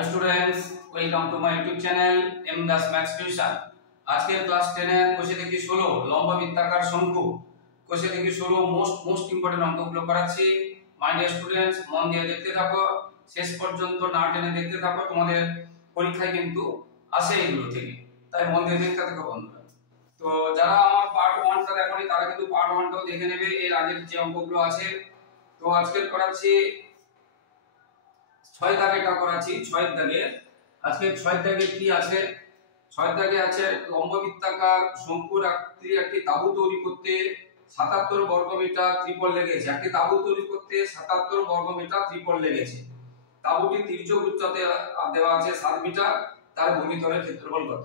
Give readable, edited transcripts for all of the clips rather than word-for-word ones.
Hi students, welcome to my YouTube channel M Das Maths Tuition। আজকে class 10 এর কোষে দেখি 16 লম্ব বৃত্তাকার শঙ্কু কোষে দেখি 16 মোস্ট ইম্পর্টেন্ট অঙ্কগুলো করাচ্ছি। মাই ডিয়ার স্টুডেন্টস, মন দিয়ে দেখতে থাকো, শেষ পর্যন্ত না টেনে দেখতে থাকো, তোমাদের পরীক্ষায় কিন্তু আসে এগুলো থেকে, তাই মন দিয়ে দেখতে থাকো বন্ধুরা। তো যারা আমার পার্ট 1 টা দেখোনি তারা কিন্তু পার্ট 1 টাও দেখে নেবে, এর আগের যে অঙ্কগুলো আছে। তো আজকে করাচ্ছি 6 দাগেটা করাচ্ছি। 6 দাগে আজকে 6 দাগে কি আছে? 6 দাগে আছে লম্ব বৃত্তাকার শঙ্কুর আকৃতির একটি তাঁবু তৈরি করতে 77 বর্গমিটার ত্রিপল লেগেছে। একটি তাঁবু তৈরি করতে 77 বর্গমিটার ত্রিপল লেগেছে। তাঁবুটি তির্যক উচ্চতা দেওয়া আছে 7 মিটার, তার ভূমিতলের ক্ষেত্রফল কত?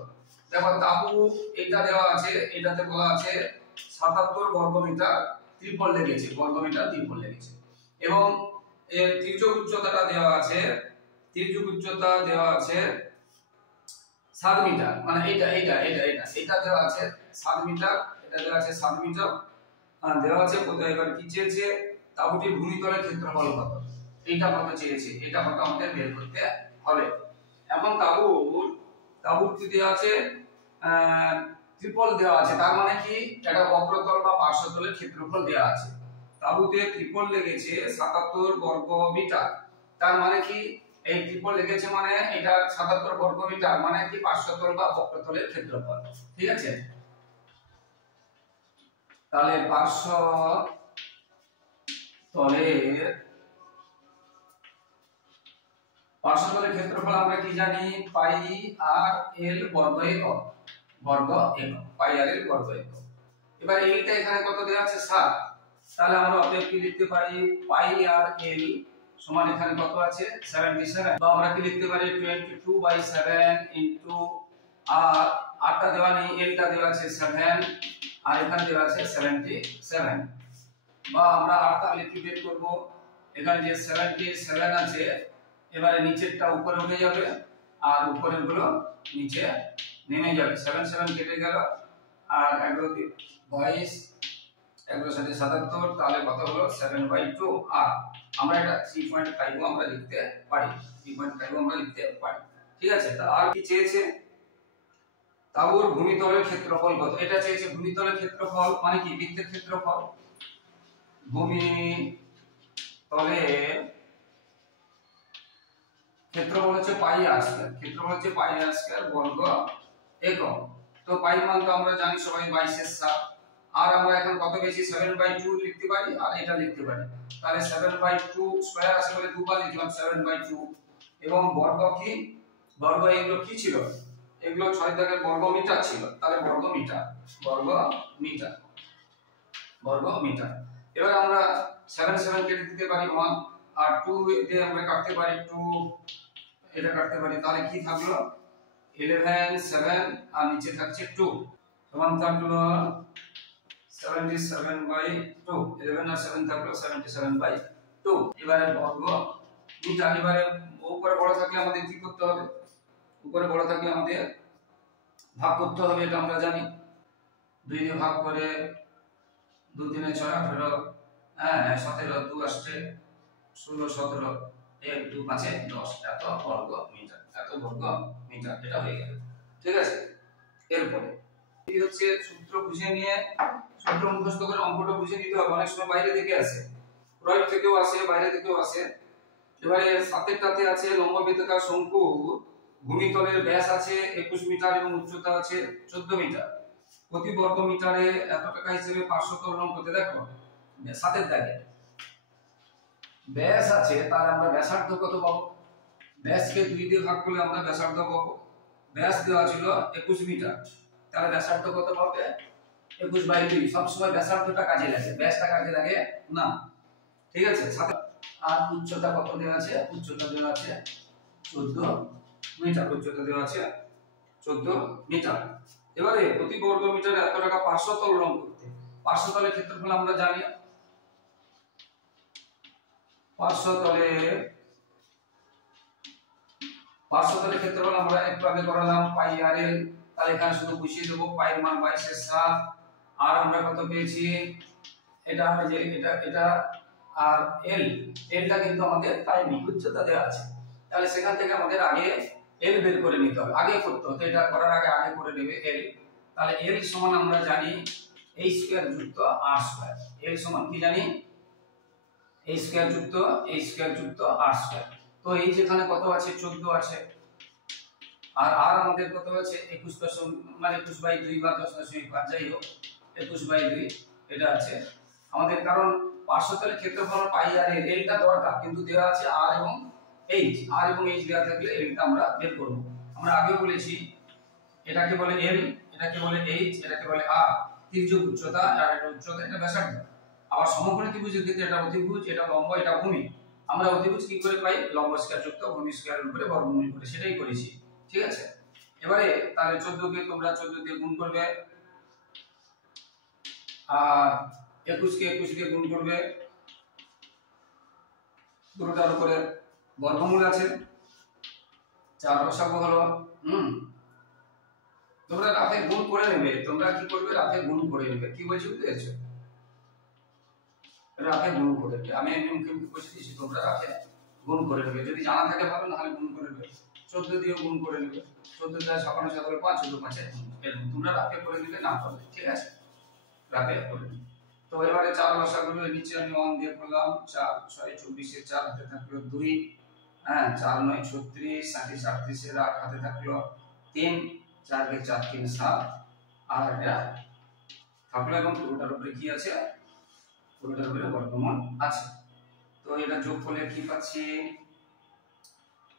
দেখো তাঁবু এটা দেওয়া আছে, এটাতে বলা আছে 77 বর্গমিটার ত্রিপল লেগেছে, বর্গমিটার ত্রিপল লেগেছে। এবং এর তির্যক উচ্চতাটা দেওয়া আছে, তির্যক উচ্চতা দেওয়া আছে 7 মিটার, মানে এটা দেওয়া আছে 7 মিটার, এটা দেওয়া আছে 7 মিটার দেওয়া আছে। কোথায় এবার কি চেয়েছে? তাঁবুটির ভূমিতলের ক্ষেত্রফল কত, এইটা কত চেয়েছে, এটা কত আমাদের বের করতে হবে। এখন তাঁবুটি দেওয়া আছে ত্রিপল দেওয়া আছে, তার মানে কি এটা বক্রতল বা পার্শ্বতলের ক্ষেত্রফল দেওয়া আছে। তাঁবুতে ত্রিপল লেগেছে 77 বর্গ মিটার, তার মানে কি এই ত্রিপল লেগেছে মানে এটা 77 বর্গ মিটার, মানে কি পার্শ্বতল বা বক্রতলের ক্ষেত্রফল। ঠিক আছে, তাহলে পার্শ্বতলের ক্ষেত্রফল আমরা কি জানি? পাই আর এল বর্গ একক, পাই আর এল বর্গ একক। এবার এইটা এখানে কত দেওয়া আছে? 7। তাহলে আমরা অতএব কি লিখতে পারি? পাই আর এল সমান এখানে কত আছে? 77। বা আমরা কি লিখতে পারি? 22/7 ইনটু আর আরটা দেওয়া নেই, এলটা দেওয়া আছে 7 আর এখানে দেওয়া আছে 77। বা আমরা আর তাহলে কি বের করব? এখানে যে 77 আছে, এবারে নিচেরটা উপরে উঠে যাবে আর উপরের গুলো নিচে নেমে যাবে। 7 কেটে গেল আর 11 22 11 7 77, তাহলে কত হলো? 7/2। আর আমরা এটা 3.5 আমরা লিখতে পারি, 3.5 আমরা লিখতে পারি। ঠিক আছে, তা আর কি চেয়েছে? তাঁবুর ভূমিতলের ক্ষেত্রফল কত, এটা চেয়েছে। ভূমিতলের ক্ষেত্রফল মানে কি? বৃত্তের ক্ষেত্রফল। ভূমিতলের ক্ষেত্রফল হচ্ছে পাই আর স্কয়ার, ক্ষেত্রফল হচ্ছে পাই আর স্কয়ার বর্গ একক। তো পাই মান তো আমরা জানি সবাই 22/7, আর আমরা এখন কত পেয়েছি? 7/2 লিখতে পারি আর এটা লিখতে পারি। তাহলে 7/2 স্কয়ার আছে বলে দুবার লিখলাম 7/2। এবং বর্গ কি? বর্গ এগুলো কি ছিল? এগুলো 6 দাগের বর্গ মিটার ছিল, তাহলে বর্গ মিটার। এবার আমরা 7 কেটে দিতে পারি 1 আর 2 দিয়ে আমরা কাটতে পারি 2, এটা কাটতে পারি। তাহলে কি থাকলো? 11 7 আর নিচে থাকছে 2, সমান থাকলো 77/2। 11 আর 7 থাকলো 77/2। এবারে বর্গ মিটার। এবারে উপরে বড় থাকলে আমাদের কি করতে হবে? উপরে বড় থাকলে আমাদের ভাগ করতে হবে, এটা আমরা জানি। 2 দিয়ে ভাগ করে 2 3 6 18, 17 2 আসছে 16 17 1 2 5 10, এত বর্গ মিটার, এটা হয়ে গেল। ঠিক আছে, এরপরে এই হচ্ছে সূত্র বুঝে নিয়ে, সূত্র মুখস্থ করে অঙ্কটা বুঝে নিতে হবে। অনেক সময় বাইরে থেকে আসে, প্রয়োগ থেকেও আসে, বাইরে থেকেও আসে। এবারে 7টাতে আছে লম্ব বৃত্তাকার শঙ্কু ভূমিতলের ব্যাস আছে 21 মিটার এবং উচ্চতা আছে 14 মিটার। প্রতি বর্গ মিটারে এত টাকা হিসেবে পার্শ্বতল রং করতে। দেখো 7 দাগে ব্যাস আছে, তার আমরা ব্যাসার্ধ কত পাবো? ব্যাসকে 2 দিয়ে ভাগ করলে আমরা ব্যাসার্ধ পাবো। ব্যাস দেওয়া ছিল 21 মিটার, তাহলে ব্যাসার্ধ কত পাবে? 21/2। সব সময় ব্যাসার্ধটা কাজে লাগে, ব্যাসটা কাজে লাগে না। ঠিক আছে, আর উচ্চতা কত দেওয়া আছে? উচ্চতা দেওয়া আছে 14 মিটার, উচ্চতা দেওয়া আছে 14 মিটার। এবারে প্রতি বর্গ মিটারে এত টাকা পার্শ্বতল রং করতে। পার্শ্বতলের ক্ষেত্রফল আমরা জানি, পার্শ্বতলের ক্ষেত্রফল আমরা একটু আগে করালাম পাই আর এল। তাহলে এখানে শুধু বসিয়ে দেব পাইয়ের মান 22/7 আর আমরা কত পেয়েছি? এটা এটা আর এলটা কিন্তু আমাদের পাইনি, উচ্চতা দেওয়া আছে। তাহলে সেখান থেকে আমাদের আগে এল বের করে নিতে হবে, আগে করতে হতো, এটা করার আগে আগে করে নেবে এল। তাহলে এল সমান আমরা জানি এই স্কয়ার যুক্ত আর স্কয়ার। এল সমান কি জানি, এই স্কয়ার যুক্ত এই স্কয়ার যুক্ত আর স্কয়ার। তো এই যেখানে কত আছে 14 আছে, আর আর আমাদের কত আছে 21 মানে 21/2 বা 10.5 যাই হোক 21/2 এটা আছে আমাদের। কারণ পার্শ্বতলের ক্ষেত্রফল পাই আর এলটা দরকার, কিন্তু দেওয়া আছে আর এবং এইচ। আর এবং এইচ দেওয়া থাকলে এলটা আমরা বের করব। আমরা আগে বলেছি এটাকে বলে এল, এটাকে বলে এইচ, এটাকে বলে আর। তির্যক উচ্চতা আর এটা উচ্চতা, এটা ব্যাসার্ধ। আবার সমকোণী ত্রিভুজের ক্ষেত্রে এটা অতিভুজ, এটা লম্ব, এটা ভূমি। আমরা অতিভুজ কি করে পাই, লম্ব স্কয়ার যুক্ত ভূমি স্কয়ারের উপরে বর্গমূল করে, সেটাই করেছি। ঠিক আছে, এবারে তাহলে 14 কে তোমরা 14 দিয়ে গুণ করবে, আর 21 কে 21 দিয়ে গুণ করবে, দুটোটার উপরে বর্গমূল আছে, 4 লসাগু হলো। তোমরা রাতে গুণ করে নেবে, তোমরা কি করবে রাতে গুণ করে নেবে, কি বলছি বুঝতে পেরেছো, রাতে গুণ করে নেবে। আমি একদম কিন্তু বসে দিয়েছি, তোমরা রাতে গুণ করে নেবে, যদি জানা থাকে ভালো, না হলে গুণ করে নেবে। 14 দিয়ে গুণ করে নেবে, 14 দিয়ে 56 7 5 14 5 এরকম তোমরা রাতে করে নিলে না পারবে, ঠিক আছে, রাতে করে নেবে। তো এবারে 4 লসাগুলো নিচে আমি 1 দিয়ে করলাম, 4 6 24 এর 4 হাতে থাকলো 2, হ্যাঁ 4 9 36 37 38 এর 8 হাতে থাকলো 3, 4 কে 4 3 7, আর এটা থাকলো। এবং পুরোটার উপরে কি আছে, পুরোটার উপরে বর্গমূল আছে। তো এটা যোগ করলে কি পাচ্ছি,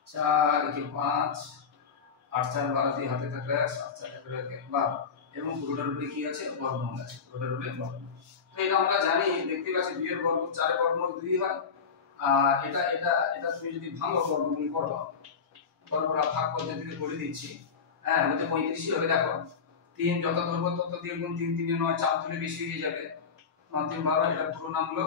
4 কে 5 8 4 12 দিয়ে হাতে থাকলে 7 4 12, এবং পুরোটার উপরে কি আছে, বর্গমূল আছে, পুরোটার উপরে বর্গমূল। তো এটা আমরা জানি, দেখতে পাচ্ছি 2 এর বর্গ 4 এর বর্গমূল 2 হয়। আর এটা এটা এটা তুমি যদি ভাঙো বর্গমূল করো, বর্গরা ভাগ পদ্ধতিতে করে দিচ্ছি, হ্যাঁ ওতে 35 হবে। দেখো 3 যত ধরবো তত দিয়ে গুণ, 3 3 9 4 তুলে বেশি হয়ে যাবে, 9 3 12, এটা পুরো নাম হলো,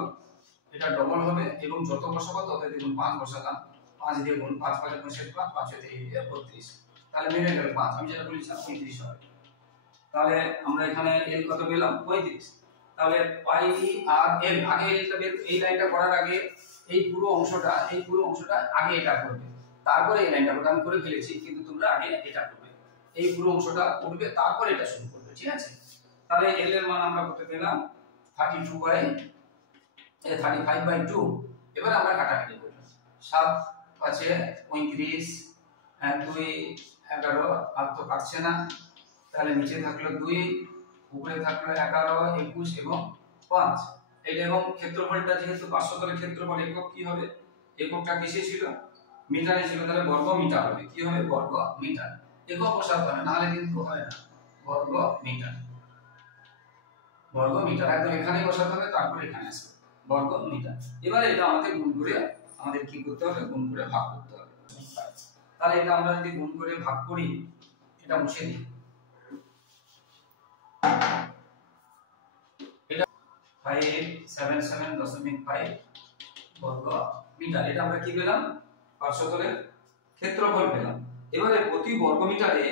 এটা ডবল হবে। এবং যত বসাবো তত দেখুন 5 বসালাম, 5 দিয়ে গুণ, 5 5 65, 5 তে 32, তাহলে মিলে গেল 5, আমি যেটা বলেছিলাম 35 হবে। তাহলে আমরা এখানে এল কত পেলাম, 35। তাহলে পাই আর এল, আগে এলটা বের, এই লাইনটা করার আগে এই পুরো অংশটা আগে এটা করবে, তারপরে এই লাইনটা করবে। আমি করে ফেলেছি, কিন্তু তোমরা আগে এটা করবে, এই পুরো অংশটা করবে, তারপরে এটা শুরু করবে, ঠিক আছে। তাহলে এল এর মান আমরা কত পেলাম, 35/2। এবারে আমরা কাটাকাটি করব, 7 আছে 35, 2 11, আর তো কাটছে না, তাহলে নিচে থাকলো 2, উপরে থাকলো 11 21 এবং 5। এইটা, এবং ক্ষেত্রফলটা যেহেতু পার্শ্বতলের ক্ষেত্রফল একক কি হবে, এককটা কিসে ছিল, মিটারে ছিল, তাহলে বর্গ মিটার হবে, কি হবে, বর্গ মিটার। একক বসাতে হবে, না হলে কিন্তু হয় না, বর্গ মিটার, বর্গ মিটার একদম এখানেই বসাতে হবে, তারপর এখানে আসবে বর্গ মিটার। এবারে এটা আমাদের গুণ করে, আমাদের কি করতে হবে, গুণ করে ভাগ করতে হবে। তাহলে এটা আমরা যদি গুণ করে ভাগ করি, এটা মুছে দিই, এটা 577.5 বর্গ মিটার। এটা আমরা কি পেলাম, পার্শ্বতলের ক্ষেত্রফল পেলাম। এবারে প্রতি বর্গ মিটারে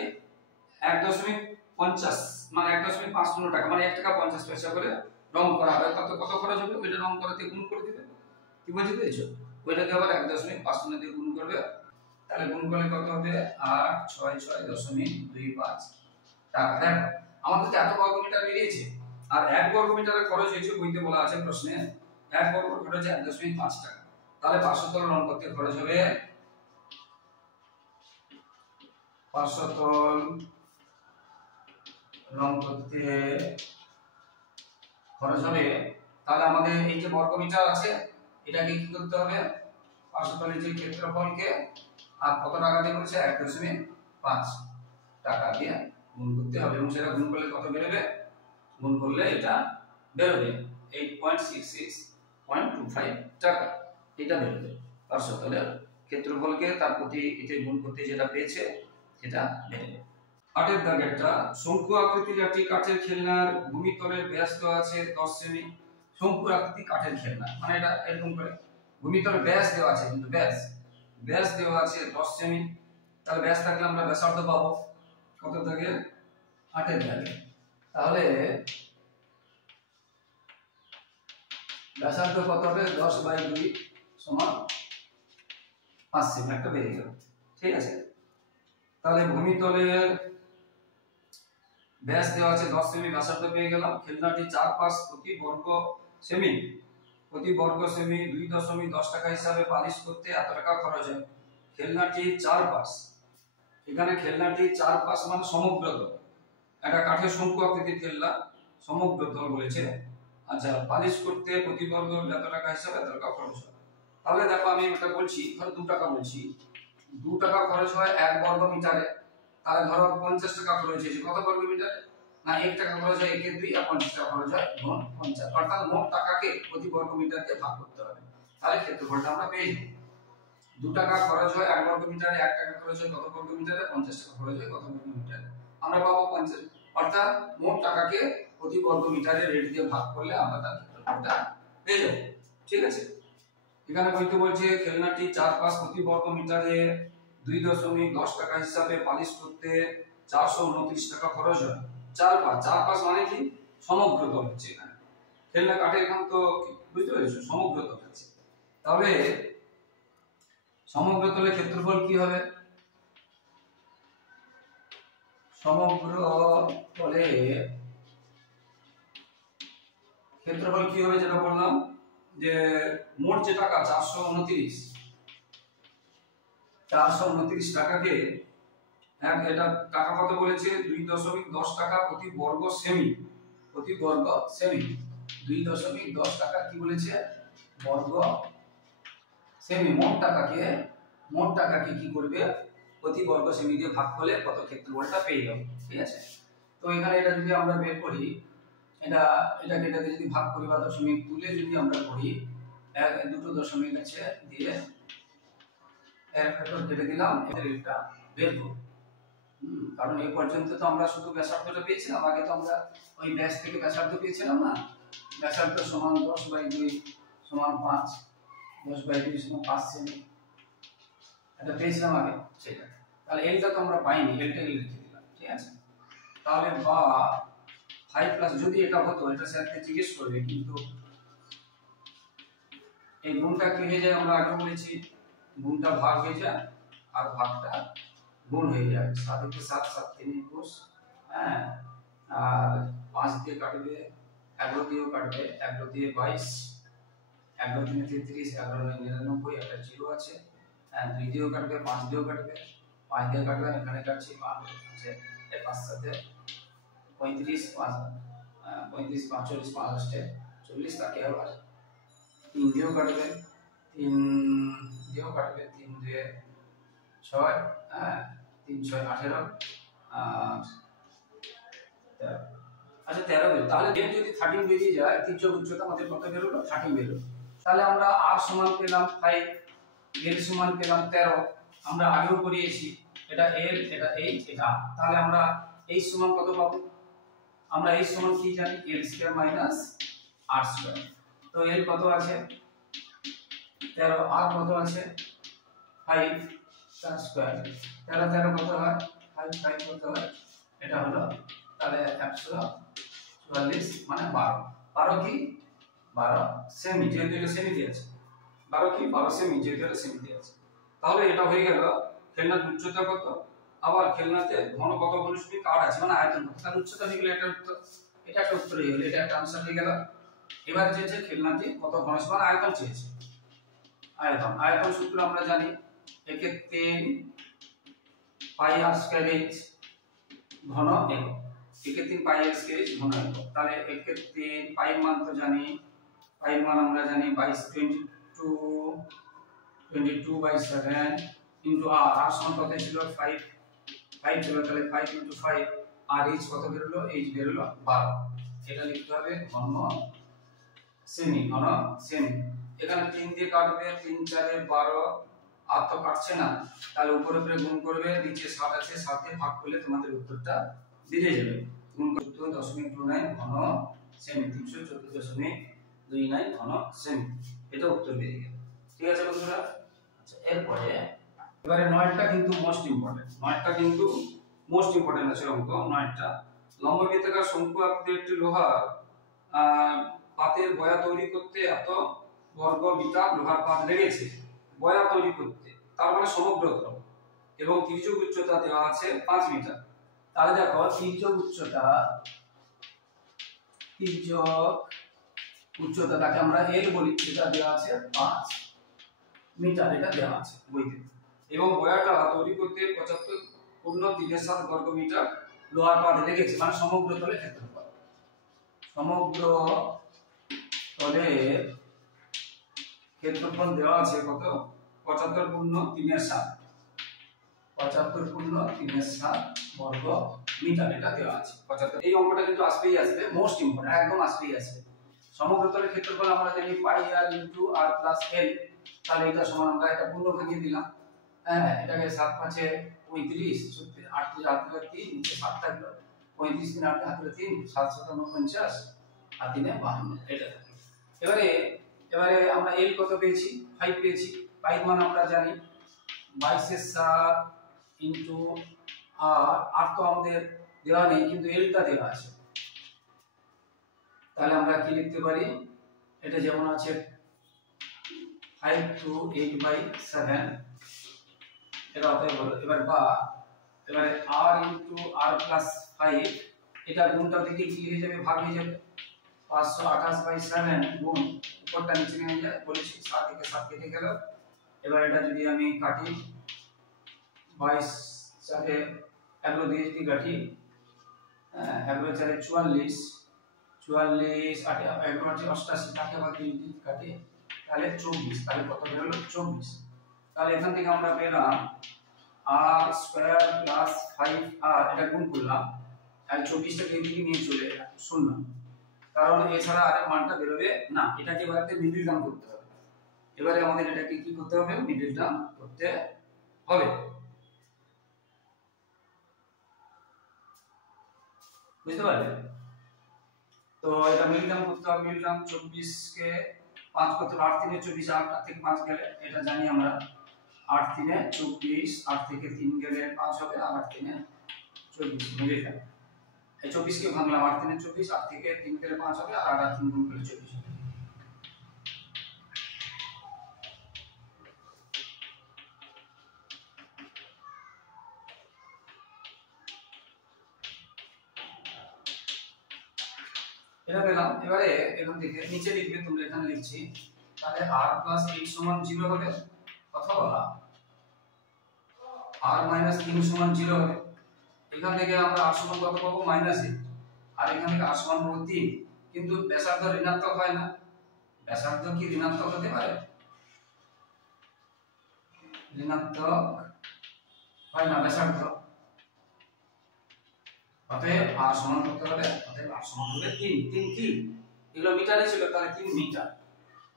1.50 মানে 1.50 টাকা, মানে 1 টাকা 50 পয়সা করে রং করা হবে। কত কত খরচ হবে, ওইটা রং করাতে গুণ করে দিবে, কি বুঝতে পেরেছো, ওইটাকে আবার 1.50 দিয়ে গুণ করবে। তাহলে গুণ করলে কত হবে, 866.25 টাকা। দেখো আমাদের তো এত বর্গ মিটার বেরিয়েছে, আর 1 বর্গ মিটারের খরচ হয়েছে, বইতে বলা আছে প্রশ্নে 1 বর্গ খরচ 1.5 টাকা। তাহলে পার্শ্বতল রং করতে খরচ হবে, পার্শ্বতল রং করতে খরচ হবে। তাহলে আমাদের এই যে বর্গ মিটার আছে, এটাকে কি করতে হবে, পার্শ্বতলের যে ক্ষেত্রফলকে আর কত টাকা দিয়ে বলছে 1.5 টাকা দিয়ে গুণ করতে হবে, এবং সেটা গুণ করলে কত বেরোবে, গুণ করলে এটা বেরোবে 8.66.25 টাকা, এটা বেরোবে পার্শ্বতলের ক্ষেত্রফলকে তার প্রতি এটা গুণ করতে যেটা পেয়েছে সেটা বেরোবে। 8 দাগে একটা শঙ্কু আকৃতির একটি কাঠের খেলনার ভূমিতলের ব্যাস দেওয়া আছে 10 সেমি। শঙ্কু আকৃতি কাঠের খেলনা, মানে এটা এরকম করে ভূমিতলের ব্যাস দেওয়া আছে, কিন্তু ব্যাস দেওয়া আছে 10 সেমি। তাহলে ব্যাস থাকলে আমরা ব্যাসার্ধ পাবো, কত দাগে, 8 দাগে। তাহলে ব্যাসার্ধ কত হবে, 10/2 সমান 5 সেমি একটা বেরিয়ে গেল। ঠিক আছে, তাহলে ভূমিতলের ব্যাস দেওয়া আছে 10 সেমি, ব্যাসার্ধ পেয়ে গেলাম। খেলনাটি 4 পাশ প্রতি বর্গ সেমি 2.10 টাকা হিসাবে পালিশ করতে এত টাকা খরচ হয়। খেলনাটি 4 পাশ, এখানে খেলনাটি 4 পাশ মানে সমগ্র তল, একটা কাঠের শঙ্কু আকৃতির খেলনা, সমগ্র তল বলেছে। আচ্ছা, পালিশ করতে প্রতি বর্গ এত টাকা হিসাবে এত টাকা খরচ হয়। তাহলে দেখো আমি এটা বলছি, ধরো 2 টাকা বলছি, 2 টাকা খরচ হয় 1 বর্গ মিটারে। তাহলে ধরো 50 টাকা খরচ হয়েছে কত বর্গ মিটারে, না 1 টাকা খরচ হয় 1 এর 2 আর 50 টাকা খরচ হয় গুণ 50, অর্থাৎ মোট টাকাকে প্রতি বর্গ মিটার দিয়ে ভাগ করতে হবে। তাহলে ক্ষেত্রফলটা আমরা পেয়ে যাব। 2 টাকা খরচ হয় 1 বর্গ মিটারে, 1 টাকা খরচ হয় কত বর্গ মিটারে, 50 টাকা খরচ হয় কত বর্গ মিটারে, আমরা পাবো 50। অর্থাৎ মোট টাকাকে প্রতি বর্গ মিটারে রেট দিয়ে ভাগ করলে আমরা তার ক্ষেত্রফলটা পেয়ে যাব। ঠিক আছে, এখানে বলতে বলছে খেলনাটি 4 পাশ প্রতি বর্গ মিটারে 2.10 টাকা হিসাবে পালিশ করতে 429 টাকা খরচ হয়। 4 পাশ মানে কি, সমগ্র তল হচ্ছে এখানে। খেলনা কাঠের খান তো বুঝতে পেরেছো, সমগ্র তল আছে। তাহলে সমগ্র তলের ক্ষেত্রফল কি হবে, সমগ্র তলের ক্ষেত্রফল কি হবে যেটা বললাম, যে মোট যে টাকা 429 টাকাকে এটা টাকা কত বলেছে, 2.10 টাকা প্রতি বর্গ সেমি, প্রতি বর্গ সেমি 2.10 টাকা কি বলেছে, বর্গ সেমি। মোট টাকাকে কি করবে, প্রতি বর্গ সেমি দিয়ে ভাগ করলে কত ক্ষেত্রফলটা পেয়ে যাবে। ঠিক আছে, তো এখানে এটা যদি আমরা বের করি, এটাকে যদি ভাগ করি বা দশমিক তুলে যদি আমরা করি, দুটো দশমিক আছে দিয়ে এর ভেতর কেটে দিলাম, এটা বের করব। কারণ এই পর্যন্ত তো আমরা শুধু ব্যাসার্ধটা পেয়েছিলাম, আগে তো আমরা ওই ব্যাস থেকে ব্যাসার্ধ পেয়েছিলাম না, ব্যাসার্ধ সমান 10/2 সমান 5, 10/2 সমান 5 সেমি, এটা পেয়েছিলাম আগে সেটা। তাহলে এলটা তো আমরা পাইনি, এলটা লিখে দিলাম। ঠিক আছে, তাহলে বা 5 প্লাস, যদি এটা হতো এটা স্যারকে জিজ্ঞেস করবে, কিন্তু এই গুণটা কি হয়ে যায়, আমরা আগে বলেছি গুণটা ভাগ হয়ে যায় আর ভাগটা গুণ হয়ে যায়। 7 × 7 7 3 21, হ্যাঁ, আর 5 দিয়ে কাটবে, 11 দিয়েও কাটবে, 11 দিয়ে 22, 11 3 33, 11 9 99, একটা জিরো আছে, 2 দিয়েও কাটবে, 5 দিয়েও কাটবে, 5 দিয়ে কাটবে, এখানে কাটছি 5 আছে, এর 5 সাথে 35, 5 35 5 40, 5 আসছে 40, তাকে আবার 3 দিয়েও কাটবে, 3 দিয়েও কাটবে, 3 দিয়ে 6, 3 6 18, আর আচ্ছা 13 বের। তাহলে এর যদি 13 বেরিয়ে যায়, তির্যক উচ্চতা আমাদের কত বেরোলো, 13 বেরোলো। তাহলে আমরা r সমান পেলাম 5, l সমান পেলাম 13, আমরা আগেও করিয়েছি, এটা l, এটা h, এটা r। তাহলে আমরা h সমান কত পাবো, আমরা h সমান কি জানি, l² - r²। তো l কত আছে 13, r কত আছে 5, তার স্কয়ার, 13 13 কত হয় 5 5 কত হয়, এটা হলো তাহলে 144 মানে 12, 12 কি 12 সেমি, যেহেতু এটা সেমি দিয়ে আছে, 12 কি 12 সেমি, যেহেতু এটা সেমি দিয়ে আছে। তাহলে এটা হয়ে গেল খেলনার উচ্চতা কত, আবার খেলনাতে ঘন কত ঘনসেমি কাঠ আছে মানে আয়তন কত, তার উচ্চতা হয়ে গেল, এটা উত্তর, এটা একটা উত্তর হয়ে গেল, এটা একটা আনসার হয়ে গেল। এবার চেয়েছে খেলনাটি কত ঘনসেমি মানে আয়তন চেয়েছে, আয়তন সূত্র আমরা জানি, একে 3 পাই r স্কয়ার h ঘন একক, একে 3 পাই r স্কয়ার h ঘন একক। তাহলে একে 3 পাই মান তো জানি, পাই মান আমরা জানি 22/7 ইনটু r সমান কত ছিল 5 ছিল, তাহলে 5 × 5, আর h কত বেরোলো, h বেরোলো 12, এটা লিখতে হবে ঘন সেমি, ঘন সেমি। এখানে 3 দিয়ে কাটবে, 3 4 12, আর তো কাটছে না, তাহলে উপরে উপরে গুণ করবে, নিচে 7 আছে, 7 দিয়ে ভাগ করলে তোমাদের উত্তরটা বেরিয়ে যাবে। গুণ করতে 0.29 ঘন সেমি, 314.29 ঘন সেমি, এটা উত্তর বেরিয়ে গেল। ঠিক আছে বন্ধুরা, আচ্ছা এরপরে এবারে 9টা কিন্তু মোস্ট ইম্পর্টেন্ট, 9টা কিন্তু মোস্ট ইম্পর্টেন্ট আছে অঙ্ক 9টা। লম্ববৃত্তাকার শঙ্কু আকৃতির একটি লোহার পাতের বয়া তৈরি করতে এত বর্গ মিটার লোহার পাত লেগেছে, বয়া তৈরি করতে তার মানে সমগ্রতল, এবং তির্যক উচ্চতা দেওয়া আছে 5 মিটার। তাহলে দেখো তির্যক উচ্চতাটাকে আমরা এল বলি, এটা দেওয়া আছে 5 মিটার, এটা দেওয়া আছে বইতে। এবং বয়াটা তৈরি করতে 75.37 বর্গ মিটার লোহার পাত লেগেছে, মানে সমগ্র তলের ক্ষেত্রফল। সমগ্র তলের ক্ষেত্রফল দেওয়া আছে কত? 75.37 বর্গ মিটার, এটা দেওয়া আছে 75। এই অঙ্কটা কিন্তু আসবেই আসবে, মোস্ট ইম্পর্টেন্ট, একদম আসবেই আসবে। সমগ্র তলের ক্ষেত্রফল আমরা জানি পাই আর ইনটু আর প্লাস এল। তাহলে এটা সমান আমরা এটা পূর্ণ ভাঙিয়ে দিলাম। হ্যাঁ, এটাকে 7 5 এ 35, 8 3 8 3 নিচে 7 থাকলো, 35 3 8 হাতে 3 7 7 49 আর 3 52, এটা থাকলো। এবারে আমরা এল কত পেয়েছি? 5 পেয়েছি। 5 মান আমরা জানি 22 এর 7 ইনটু আর তো আমাদের দেওয়া নেই, কিন্তু এলটা দেওয়া আছে। তাহলে আমরা কি লিখতে পারি? এটা যেমন আছে 5 to 8/7, এটা অতএব হলো। এবারে r ইনটু r প্লাস 5, এটা গুণটা দিকে কি হয়ে যাবে? ভাগ হয়ে যাবে। 528/7 গুণ উপরটা নিচে নেমে যায়, বলেছি 7 থেকে 7 কেটে গেল। এবার এটা যদি আমি কাটি 22 4 11 দিয়ে যদি কাটি, 11 4 44, 44 8 11 88, তাকে আবার দিয়ে যদি কাটি তাহলে 24, তাহলে কত বের হলো? 24। তাহলে এখান থেকে আমরা পেলাম r স্কয়ার প্লাস 5r, এটা গুণ করলাম আর 24টাকে এদিকে নিয়ে চলে শূন্য, কারণ এছাড়া আর এর মানটা বেরোবে না। এটাকে এবার একটা মিডল টার্ম করতে হবে। এবারে আমাদের এটাকে কি করতে হবে? মিডল টার্ম করতে হবে। বুঝতে পারলে? তো এটা মিডল টার্ম করতে হবে। মিডল টার্ম 24 কে 5 কত? 8 3 24, 8 থেকে 5 গেলে এটা জানি আমরা 8 3 24, 8 থেকে 3 গেলে 5 হবে, আর 8 3 24 মিডল টার্ম। এই 24 কে ভাঙলাম, 8 3 24, 8 থেকে 3 গেলে 5 হবে, আর 8 3 গুণ করলে 24 হবে। এটা পেলাম। এবারে এখান থেকে নিচে লিখবে, তোমরা এখানে লিখছি, তাহলে r প্লাস 8 সমান 0 হবে, অথবা r মাইনাস 3 সমান 0 হবে। এখান থেকে আমরা r সমান কত পাবো? -8, আর এখান থেকে r সমান পাবো 3। কিন্তু ব্যাসার্ধ ঋণাত্মক হয় না। ব্যাসার্ধ কি ঋণাত্মক হতে পারে? ঋণাত্মক হয় না ব্যাসার্ধ। অতএব r সমান কত হবে? অতএব r সমান হবে 3। 3 কি? এগুলো মিটারে ছিল, তাহলে 3 মিটার।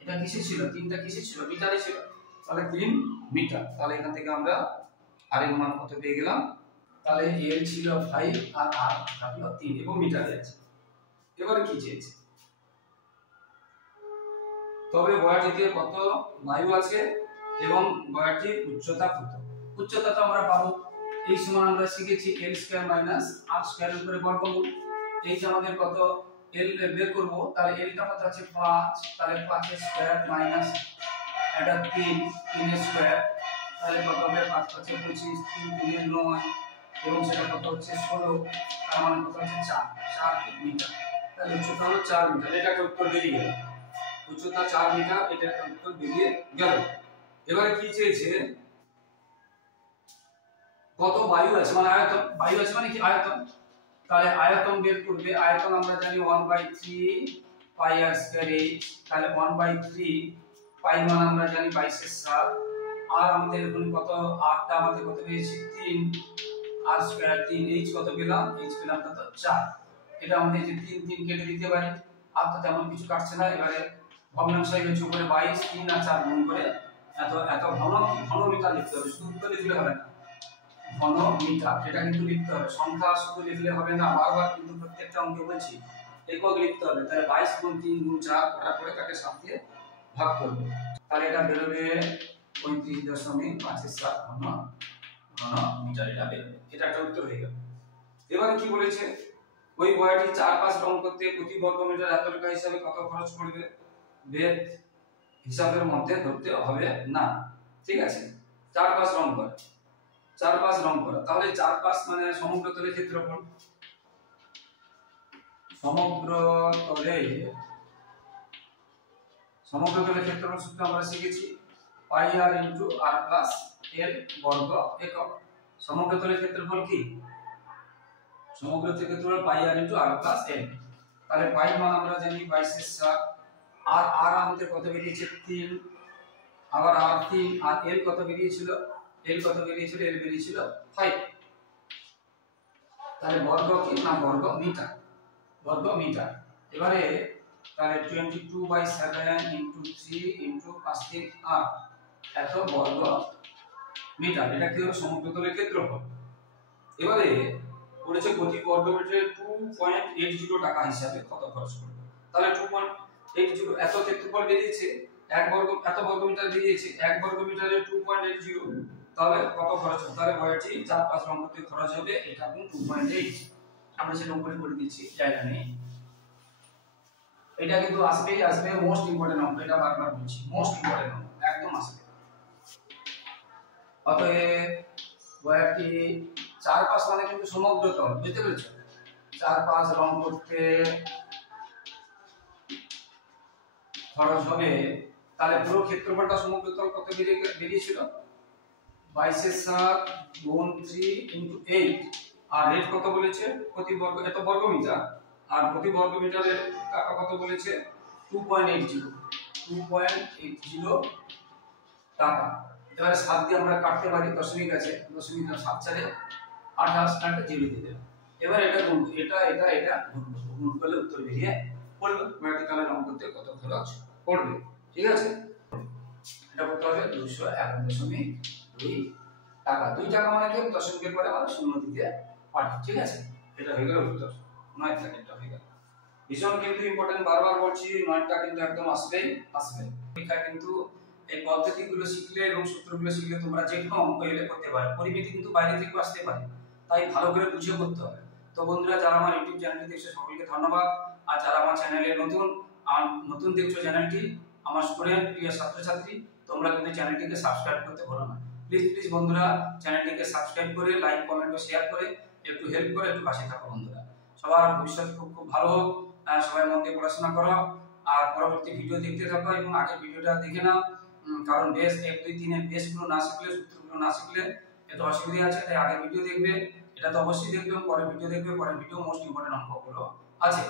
এটা কিসে ছিল? 3টা কিসে ছিল? মিটারে ছিল, তাহলে 3 মিটার। তাহলে এখান থেকে আমরা r এর মান কত পেয়ে গেলাম? তাহলে l ছিল 5 আর r থাকলো 3, এবং মিটারে আছে। এবারে কি চেয়েছে? তবে বয়াটিতে কত বায়ু আছে এবং বয়াটির উচ্চতা কত? উচ্চতা তো আমরা পাবো, এই সমান আমরা শিখেছি l square minus r square এর উপরে বর্গমূল। এই যে আমাদের কত l বের করব, তাহলে l টা কত আছে? 5, তাহলে 5 এর স্কয়ার মাইনাস এটা 3 এর স্কয়ার, তাহলে কত হবে? 5 5 এ 25, 3 3 এ 9, এবং সেটা কত হচ্ছে? 16, তার মানে কত হচ্ছে? 4 মিটার। তাহলে উচ্চতা হলো 4 মিটার। এটা একটা উত্তর বেরিয়ে গেল। উচ্চতা 4 মিটার, এটা একটা উত্তর বেরিয়ে গেল। এবারে কি চেয়েছে? কত বায়ু আছে, মানে আয়তন। বায়ু আছে মানে কি? আয়তন। তাহলে আয়তন বের করবে। আয়তন আমরা জানি 1/3 পাই r স্কয়ার h। তাহলে 1/3 পাই মান আমরা জানি 22 এর 7, আর আমাদের এখন কত? r টা আমাদের কত পেয়েছি? 3, r স্কয়ার 3, h কত পেলাম? h পেলাম কত? 4। এটা আমাদের যে 3 3 কেটে দিতে পারি, আর তো তেমন কিছু কাটছে না। এবারে ভগ্নাংশ হচ্ছে উপরে 22, 3 আর 4 গুণ করে এত ঘন মিটার লিখতে হবে। শুধু উত্তর লিখলে হবে না, ঘন মিটার এটা কিন্তু লিখতে হবে। সংখ্যা শুধু লিখলে হবে না, বারবার কিন্তু প্রত্যেকটা অঙ্কে বলছি একক লিখতে হবে। তাহলে 22 গুণ 3 গুণ 4 করার পরে তাকে 7 দিয়ে ভাগ করবে, তাহলে এটা বেরোবে 35.57 ঘন মিটার। এটা বেরোবে। এটা একটা উত্তর হয়ে গেল। এবারে কি বলেছে? ওই বয়াটি 4-5 রং করতে প্রতি বর্গ মিটার এত টাকা হিসাবে কত খরচ পড়বে? বেদ হিসাবের মধ্যে ধরতে হবে না, ঠিক আছে? চারপাশ রং করা, চারপাশ রং করা। তাহলে চারপাশ মানে সমগ্র তলের ক্ষেত্রফল, সমগ্র তলের ক্ষেত্রফল সূত্র আমরা শিখেছি পাই আর ইনটু আর প্লাস এল বর্গ একক। সমগ্র তলের ক্ষেত্রফল কি? সমগ্র তলের ক্ষেত্রফল পাই আর ইনটু আর প্লাস এল। তাহলে পাই মান আমরা জানি 22/7, আর আর আমাদের কত বেরিয়েছে 3, আবার আর 3, আর এল কত বেরিয়েছিল? এল বেরিয়েছিল 5। তাহলে বর্গ কি না বর্গ মিটার, বর্গ মিটার। এবারে তাহলে 22/7 ইনটু 3 ইনটু 5 3 8 এত বর্গ মিটার। এটা কি হলো সমগ্র তলের ক্ষেত্রফল। এবারে বলেছে প্রতি বর্গ মিটারে 2.80 টাকা হিসাবে কত খরচ করবে। তাহলে 2.80 এত ক্ষেত্রফল বেরিয়েছে, এক বর্গ এত বর্গ মিটার বেরিয়েছে, এক বর্গ মিটারে 2.80, তাহলে কত খরচ হবে? তাহলে বলছি 4-5 রং করতে খরচ হবে এটা কোন 2.8। আমরা সেটা উপরে করে দিচ্ছি, জায়গা নেই। এটা কিন্তু আসবে মোস্ট ইম্পর্টেন্ট অঙ্ক, এটা বারবার বলছি মোস্ট ইম্পর্টেন্ট অঙ্ক একদম আসবে। অতএব বয়াটি চারপাশ মানে কিন্তু সমগ্র তল, বুঝতে পেরেছো? চারপাশ রং করতে খরচ হবে। তাহলে পুরো ক্ষেত্রফলটা সমগ্র তল কত বেরিয়েছিল? 22/7 গুণ 3 ইনটু 8, আর রেট কত বলেছে? প্রতি বর্গ এত বর্গ মিটার, আর প্রতি বর্গ মিটারের টাকা কত বলেছে? 2.80 টাকা। এবারে 7 দিয়ে আমরা কাটতে পারি, দশমিক আছে, দশমিক 7 4 28 কাটে 0 দিয়ে দেব। এবার এটা গুণ, এটা গুণ করলে উত্তর বেরিয়ে পড়বে। ভার্টিক্যাল রং করতে কত খরচ পড়বে, ঠিক আছে? এটা কত হবে? 201.2 টাকা। 2 টাকা মানে কি? দশমিকের পরে আমরা শূন্য দিতে পারি, ঠিক আছে? এটা হয়ে গেল উত্তর। 9 সেকেন্ডটা হয়ে গেল। ভীষণ কিন্তু ইম্পর্টেন্ট, বারবার বলছি 9টা কিন্তু একদম আসবে। পরীক্ষা কিন্তু এই পদ্ধতিগুলো শিখলে এবং সূত্রগুলো শিখলে তোমরা যে কোনো অঙ্ক এলে করতে পারো। পরিমিতি কিন্তু বাইরে থেকে আসতে পারে, তাই ভালো করে বুঝে করতে হবে। তো বন্ধুরা, যারা আমার ইউটিউব চ্যানেলটি দেখছো সকলকে ধন্যবাদ। আর যারা আমার চ্যানেলে নতুন দেখছো চ্যানেলটি, আমার স্টুডেন্ট প্রিয় ছাত্রছাত্রী, তোমরা কিন্তু চ্যানেলটিকে সাবস্ক্রাইব করতে ভুলো না। প্লিজ বন্ধুরা, চ্যানেলটিকে সাবস্ক্রাইব করে লাইক কমেন্ট ও শেয়ার করে একটু হেল্প করে একটু পাশে থাকো বন্ধুরা। সবার ভবিষ্যৎ খুব ভালো হোক। সবাই মন দিয়ে পড়াশোনা করো আর পরবর্তী ভিডিও দেখতে থাকো এবং আগের ভিডিওটা দেখে নাও। কারণ বেস 1 2 3 এর বেসগুলো না শিখলে, সূত্রগুলো না শিখলে একটু অসুবিধা আছে। তাই আগের ভিডিও দেখবে, এটা তো অবশ্যই দেখবে, পরের ভিডিও দেখবে। পরের ভিডিও মোস্ট ইম্পর্টেন্ট অঙ্কগুলো আছে।